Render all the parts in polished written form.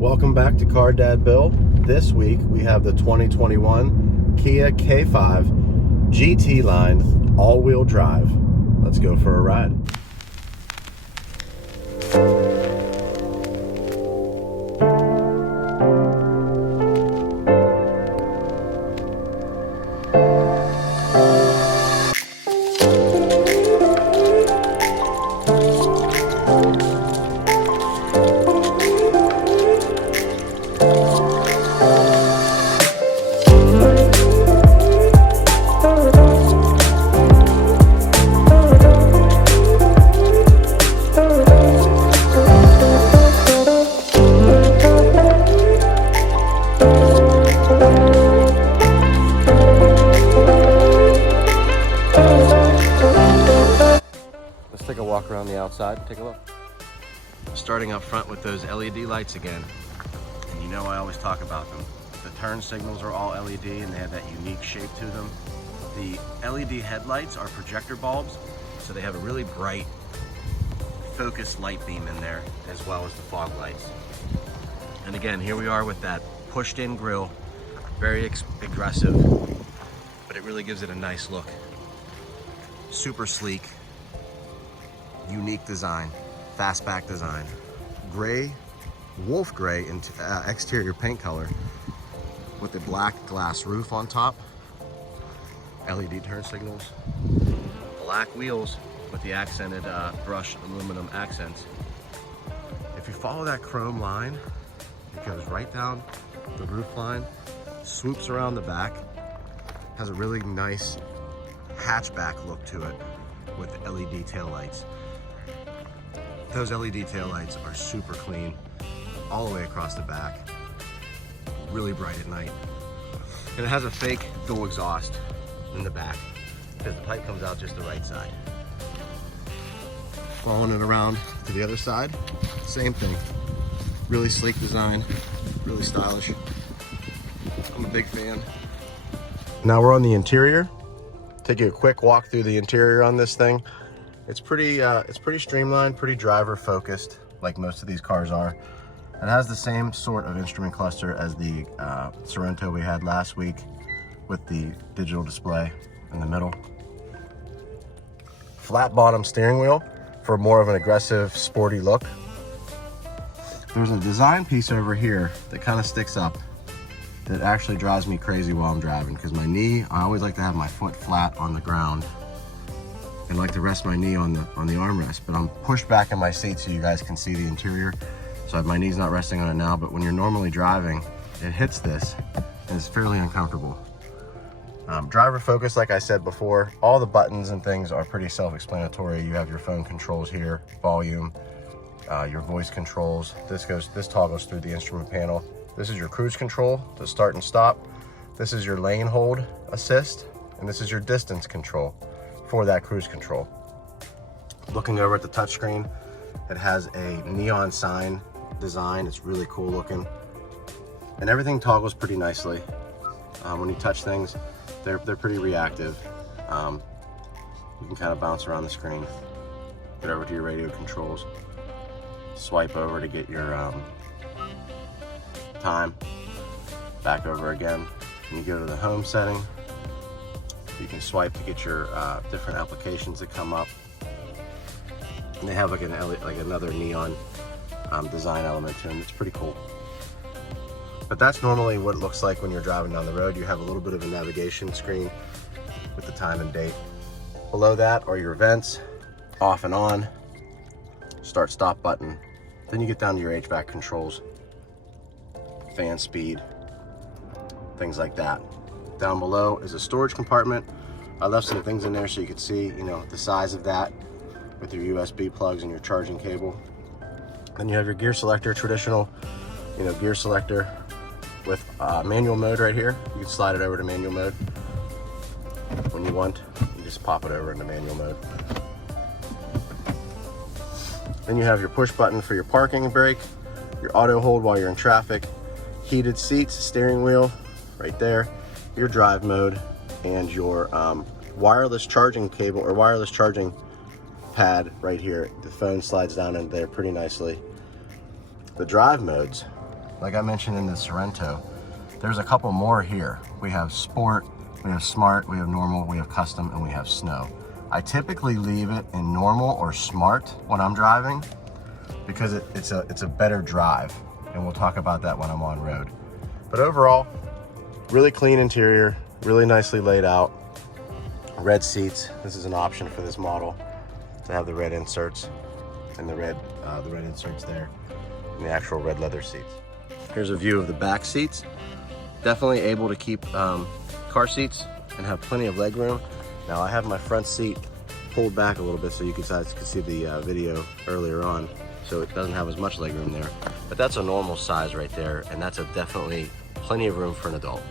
Welcome back to Car Dad Bill. This week we have the 2021 Kia K5 GT line all-wheel drive. Let's go for a ride. Take a walk around the outside and take a look. Starting up front with those LED lights again. And you know I always talk about them. The turn signals are all LED and they have that unique shape to them. The LED headlights are projector bulbs, so they have a really bright focused light beam in there, as well as the fog lights. And again, here we are with that pushed in grille, very aggressive, but it really gives it a nice look. Super sleek. Unique design, fastback design, gray, wolf gray exterior paint color with a black glass roof on top, LED turn signals, black wheels with the accented brushed aluminum accents. If you follow that chrome line, it goes right down the roof line, swoops around the back, has a really nice hatchback look to it with LED taillights. Those LED taillights are super clean all the way across the back, really bright at night. And it has a fake dual exhaust in the back because the pipe comes out just the right side. Following it around to the other side, same thing. Really sleek design, really stylish. I'm a big fan. Now we're on the interior. Take you a quick walk through the interior on this thing. It's pretty streamlined, pretty driver focused, like most of these cars are. It has the same sort of instrument cluster as the Sorento we had last week with the digital display in the middle. Flat bottom steering wheel for more of an aggressive, sporty look. There's a design piece over here that kind of sticks up that actually drives me crazy while I'm driving because my knee, I always like to have my foot flat on the ground and like to rest my knee on the armrest, but I'm pushed back in my seat so you guys can see the interior. So my knee's not resting on it now, but when you're normally driving, it hits this and it's fairly uncomfortable. Driver focus, like I said before, all the buttons and things are pretty self-explanatory. You have your phone controls here, volume, your voice controls. This toggles through the instrument panel. This is your cruise control to start and stop. This is your lane hold assist, and this is your distance control for that cruise control. Looking over at the touchscreen, it has a neon sign design. It's really cool looking. And everything toggles pretty nicely. When you touch things, they're pretty reactive. You can kind of bounce around the screen. Get over to your radio controls. Swipe over to get your time. Back over again. And you go to the home setting. You can swipe to get your different applications that come up. And they have like another neon design element to them. It's pretty cool. But that's normally what it looks like when you're driving down the road. You have a little bit of a navigation screen with the time and date. Below that are your vents, off and on, start stop button. Then you get down to your HVAC controls, fan speed, things like that. Down below is a storage compartment. I left some things in there so you could see, you know, the size of that with your USB plugs and your charging cable. Then you have your gear selector, traditional, you know, gear selector with manual mode right here. You can slide it over to manual mode when you want. You just pop it over into manual mode. Then you have your push button for your parking brake, your auto hold while you're in traffic, heated seats, steering wheel right there, your drive mode, and your wireless charging cable or wireless charging pad right here. The phone slides down in there pretty nicely. The drive modes like I mentioned in the Sorento, there's a couple more here. We have Sport, we have Smart, we have Normal, we have Custom, and we have Snow. I typically leave it in Normal or Smart when I'm driving because it's a better drive, and we'll talk about that when I'm on road. But overall, really clean interior, really nicely laid out. Red seats. This is an option for this model to have the red inserts and the red inserts there, and the actual red leather seats. Here's a view of the back seats. Definitely able to keep car seats and have plenty of leg room. Now I have my front seat pulled back a little bit so you guys can see the video earlier on, so it doesn't have as much leg room there. But that's a normal size right there, and that's definitely plenty of room for an adult.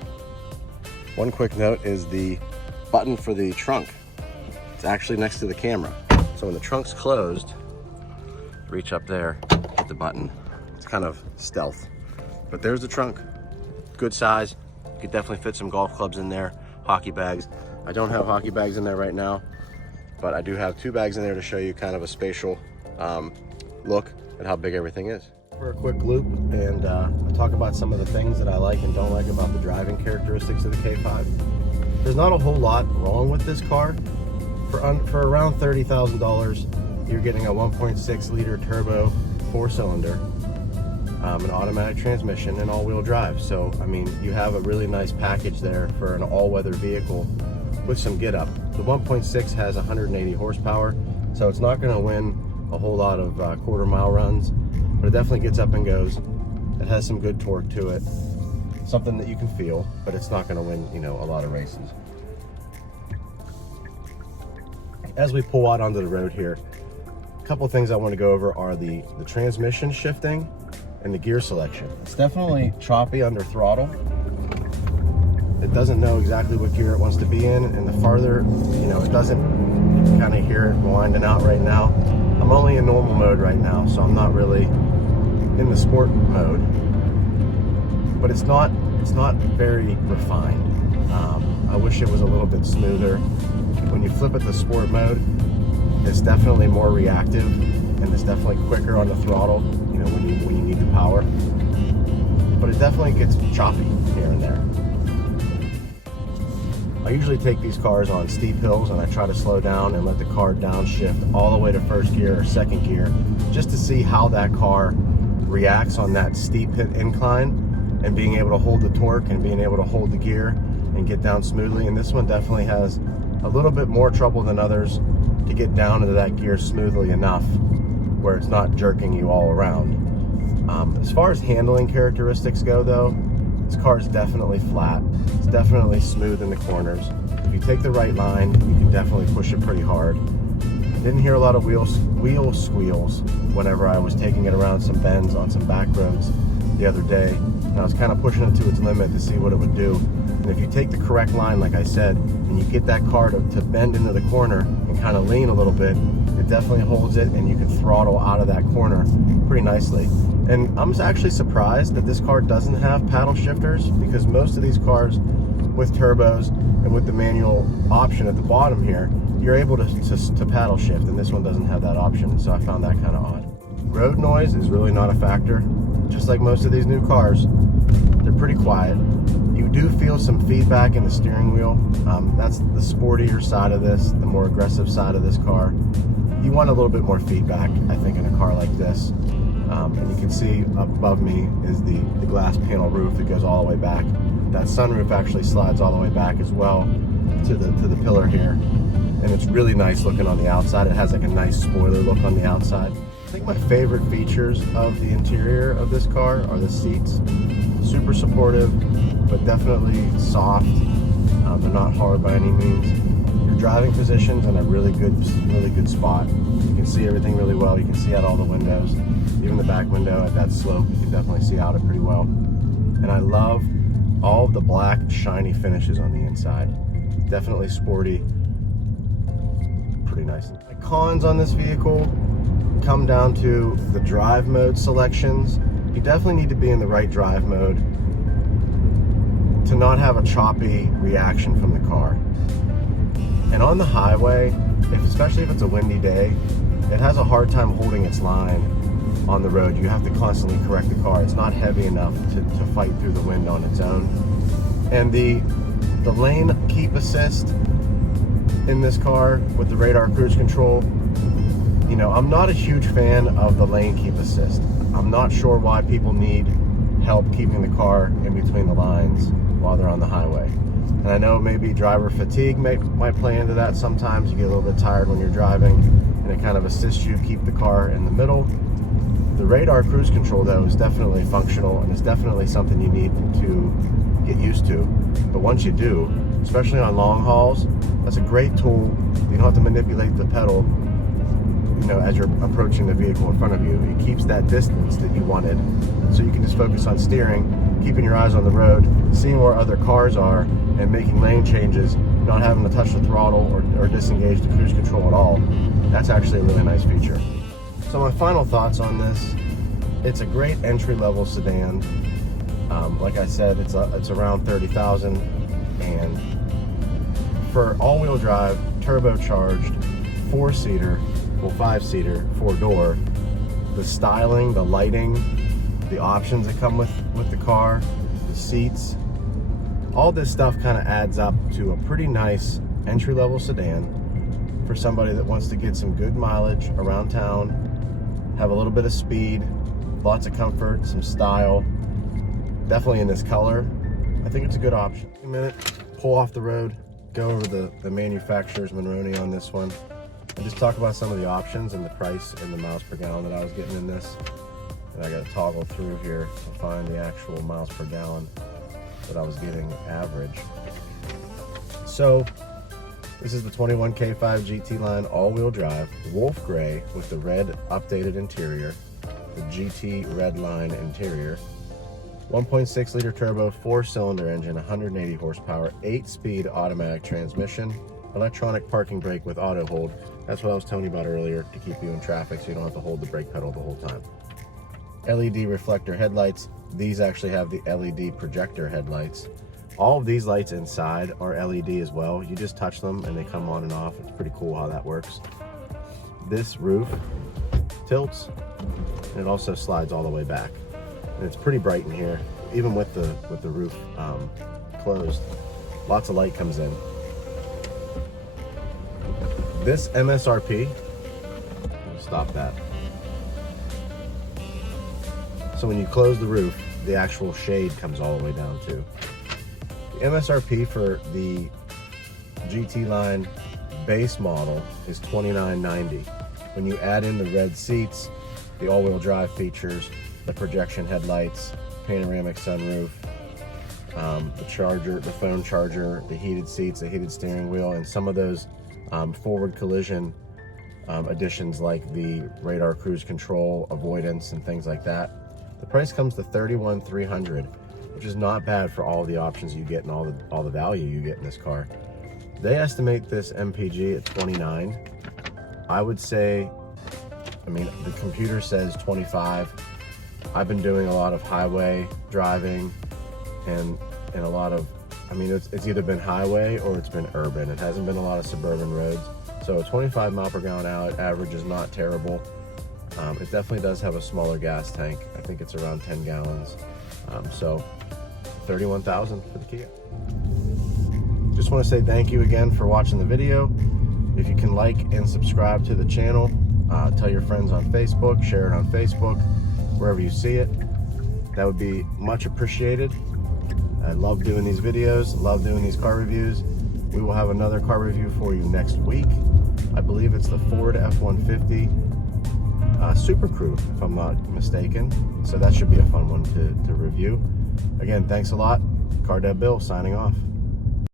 One quick note is the button for the trunk. It's actually next to the camera. So when the trunk's closed, reach up there, hit the button. It's kind of stealth. But there's the trunk. Good size. You could definitely fit some golf clubs in there, hockey bags. I don't have hockey bags in there right now, but I do have 2 bags in there to show you kind of a spatial look at how big everything is. For a quick loop, and I'll talk about some of the things that I like and don't like about the driving characteristics of the K5. There's not a whole lot wrong with this car. For around $30,000, you're getting a 1.6 liter turbo 4-cylinder, an automatic transmission, and all-wheel drive. So, I mean, you have a really nice package there for an all-weather vehicle with some get-up. The 1.6 has 180 horsepower, so it's not going to win a whole lot of quarter-mile runs, but it definitely gets up and goes. It has some good torque to it, something that you can feel, but it's not going to win, you know, a lot of races. As we pull out onto the road here, a couple of things I want to go over are the transmission shifting and the gear selection. It's definitely choppy under throttle. It doesn't know exactly what gear it wants to be in, and the farther, you know, it doesn't, you can kind of hear it winding out right now. I'm only in normal mode right now, so I'm not really in the sport mode, but it's not very refined. I wish it was a little bit smoother. When you flip it to sport mode, it's definitely more reactive, and it's definitely quicker on the throttle, you know, when you need the power. But it definitely gets choppy here and there. I usually take these cars on steep hills, and I try to slow down and let the car downshift all the way to first gear or second gear, just to see how that car reacts on that steep incline, and being able to hold the torque and being able to hold the gear and get down smoothly. And this one definitely has a little bit more trouble than others to get down into that gear smoothly enough where it's not jerking you all around. As far as handling characteristics go though, this car is definitely flat. It's definitely smooth in the corners. If you take the right line, you can definitely push it pretty hard. Didn't hear a lot of wheel squeals whenever I was taking it around some bends on some back roads the other day, and I was kind of pushing it to its limit to see what it would do. And if you take the correct line, like I said, and you get that car to bend into the corner and kind of lean a little bit, it definitely holds it, and you can throttle out of that corner pretty nicely. And I'm actually surprised that this car doesn't have paddle shifters, because most of these cars with turbos and with the manual option at the bottom here, you're able to paddle shift, and this one doesn't have that option, so I found that kind of odd. Road noise is really not a factor. Just like most of these new cars, they're pretty quiet. You do feel some feedback in the steering wheel. That's the sportier side of this, the more aggressive side of this car. You want a little bit more feedback, I think, in a car like this. And you can see up above me is the glass panel roof that goes all the way back. That sunroof actually slides all the way back as well to the pillar here. And it's really nice looking on the outside. It has like a nice spoiler look on the outside. I think my favorite features of the interior of this car are the seats. Super supportive, but definitely soft. They're not hard by any means. Your driving position's in a really good spot. You can see everything really well. You can see out all the windows. Even the back window at that slope, you can definitely see out it pretty well. And I love all of the black shiny finishes on the inside. Definitely sporty, pretty nice. The cons on this vehicle come down to the drive mode selections. You definitely need to be in the right drive mode to not have a choppy reaction from the car. And on the highway, especially if it's a windy day, it has a hard time holding its line on the road. You have to constantly correct the car. It's not heavy enough to fight through the wind on its own. And the lane keep assist in this car with the radar cruise control, you know, I'm not a huge fan of the lane keep assist. I'm not sure why people need help keeping the car in between the lines while they're on the highway. And I know maybe driver fatigue might play into that sometimes. You get a little bit tired when you're driving, and it kind of assists you keep the car in the middle. The radar cruise control, though, is definitely functional, and it's definitely something you need to get used to. But once you do, especially on long hauls, that's a great tool. You don't have to manipulate the pedal, you know, as you're approaching the vehicle in front of you. It keeps that distance that you wanted, so you can just focus on steering, keeping your eyes on the road, seeing where other cars are, and making lane changes, not having to touch the throttle or disengage the cruise control at all. That's actually a really nice feature. So my final thoughts on this, it's a great entry-level sedan. Like I said, it's around $30,000, and for all-wheel drive, turbocharged, 4-seater, well, 5-seater, 4-door, the styling, the lighting, the options that come with the car, the seats, all this stuff kind of adds up to a pretty nice entry-level sedan for somebody that wants to get some good mileage around town, have a little bit of speed, lots of comfort, some style. Definitely in this color, I think it's a good option. A minute, pull off the road, go over the manufacturer's Monroney on this one, and just talk about some of the options and the price and the miles per gallon that I was getting in this. And I got to toggle through here to find the actual miles per gallon that I was getting average. So this is the 21K5 GT line all-wheel drive, wolf gray with the red updated interior, the GT red line interior, 1.6 liter turbo, 4-cylinder engine, 180 horsepower, 8-speed automatic transmission, electronic parking brake with auto hold. That's what I was telling you about earlier, to keep you in traffic so you don't have to hold the brake pedal the whole time. LED reflector headlights. These actually have the LED projector headlights. All of these lights inside are LED as well. You just touch them and they come on and off. It's pretty cool how that works. This roof tilts and it also slides all the way back. And it's pretty bright in here, even with the roof closed. Lots of light comes in. This MSRP, stop that. So when you close the roof, the actual shade comes all the way down too. The MSRP for the GT line base model is $29.90. When you add in the red seats, the all-wheel drive features, the projection headlights, panoramic sunroof, the charger, the phone charger, the heated seats, the heated steering wheel, and some of those forward collision additions like the radar cruise control, avoidance, and things like that. The price comes to $31,300, which is not bad for all the options you get and all the value you get in this car. They estimate this MPG at 29. I would say, I mean, the computer says 25. I've been doing a lot of highway driving and a lot of, I mean, it's either been highway or it's been urban. It hasn't been a lot of suburban roads. So a 25 mile per gallon average is not terrible. It definitely does have a smaller gas tank. I think it's around 10 gallons. So $31,000 for the Kia. Just want to say thank you again for watching the video. If you can like and subscribe to the channel, tell your friends on Facebook, share it on Facebook, wherever you see it. That would be much appreciated. I love doing these videos, love doing these car reviews. We will have another car review for you next week. I believe it's the Ford F-150 Super Crew, if I'm not mistaken. So that should be a fun one to review. Again, thanks a lot. Car Dev Bill signing off.